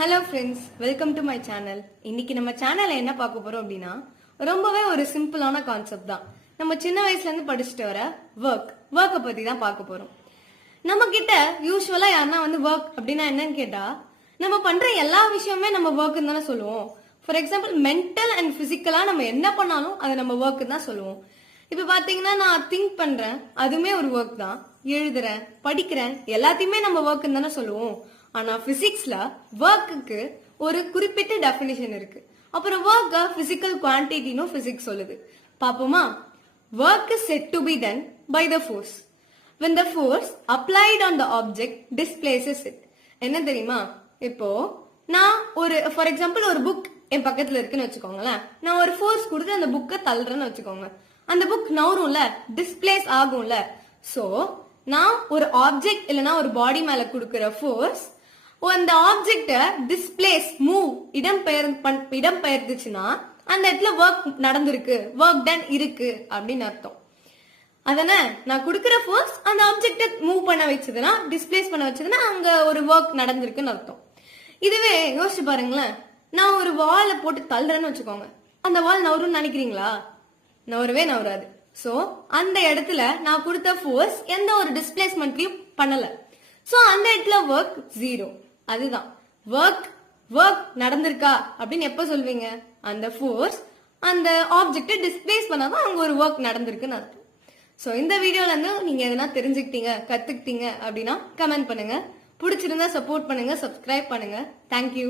Hello friends, welcome to my channel. இன்னைக்கு நம்ம சேனல்ல என்ன பார்க்க போறோம் அப்படின்னா ரொம்பவே ஒரு சிம்பிளான கான்செப்ட் தான். நம்ம சின்ன வயசுல இருந்து படிச்சுட்டு வர ஒர்க்கை பத்தி தான் பார்க்க போறோம். நம்ம கிட்ட யூஸ்வலா யாருன்னா ஒர்க் அப்படின்னா என்னன்னு கேட்டா நம்ம பண்ற எல்லா விஷயமே நம்ம ஒர்க்குன்னு தானே சொல்லுவோம். ஃபார் எக்ஸாம்பிள் மென்டல் அண்ட் பிசிக்கலா நம்ம என்ன பண்ணாலும் அதை நம்ம ஒர்க்குன்னு தான் சொல்லுவோம். இப்ப பாத்தீங்கன்னா நான் திங்க் பண்றேன், அதுவுமே ஒரு ஒர்க் தான். எழுதுறேன், படிக்கிறேன், எல்லாத்தையுமே நம்ம ஒர்க்குன்னு தானே சொல்லுவோம். ஆனா பிசிக்ஸ்ல ஒர்க்குக்கு ஒரு குறிப்பிட்ட டெபினிஷன் இருக்கு. அப்புறம் ஒர்க் பிசிக்கல் குவான்டிட்டின்னு பிசிக்ஸ் சொல்லுது. பாப்போமா? Work is set to be done by the force when the force applied on the object displaces it. என்ன தெரியுமா? இப்போ நான் ஒரு ஃபார் எக்ஸாம்பிள் ஒரு புக் என் பக்கத்துல இருக்குன்னு வச்சுக்கோங்களேன். நான் ஒரு ஃபோர்ஸ் கொடுத்து அந்த புக்கை தள்ளுறேன்னு வச்சுக்கோங்க. அந்த புக் நவரும்ல, டிஸ்பிளேஸ் ஆகும்ல. சோ நான் ஒரு ஆப்ஜெக்ட் இல்லைன்னா ஒரு பாடி மேல கொடுக்கிற ஃபோர்ஸ் அந்த ஆப்ஜெக்ட டிஸ்பிளேஸ் மூவ் இடம் பெயர்ந்துச்சுன்னா அந்த இடத்துல ஒர்க் நடந்திருக்கு, ஒர்க் டன் இருக்கு அப்படின்னு அர்த்தம். அதனால நான் கொடுக்கிற ஃபோர்ஸ் அந்த ஆப்ஜெக்ட மூவ் பண்ண வச்சதுன்னா, டிஸ்பிளேஸ் பண்ண வச்சதுன்னா அங்க ஒரு ஒர்க் நடந்திருக்குன்னு அர்த்தம். இதுவே யோசிச்சு பாருங்களேன், நான் ஒரு வாலை போட்டு தள்ளுறேன்னு வச்சுக்கோங்க. அந்த வால் நவரும்னு நினைக்கிறீங்களா? நவரவே நவராது. சோ அந்த இடத்துல நான் கொடுத்த ஃபோர்ஸ் எந்த ஒரு டிஸ்பிளேஸ்மெண்ட்லயும் பண்ணல. சோ அந்த இடத்துல ஒர்க் ஜீரோ. அதுதான் ஒர்க் நடந்திருக்கா அப்படின்னு எப்ப சொல்வீங்க? அந்த ஃபோர்ஸ் அந்த ஆப்ஜெக்ட டிஸ்பிளேஸ் பண்ணாதான் அங்க ஒரு ஒர்க் நடந்திருக்குன்னு அர்த்தம். சோ இந்த வீடியோல இருந்து நீங்க எதனா தெரிஞ்சுக்கிட்டீங்க, கத்துக்கிட்டீங்க அப்படின்னா கமெண்ட் பண்ணுங்க. பிடிச்சிருந்தா சப்போர்ட் பண்ணுங்க, சப்ஸ்கிரைப் பண்ணுங்க. தேங்க்யூ.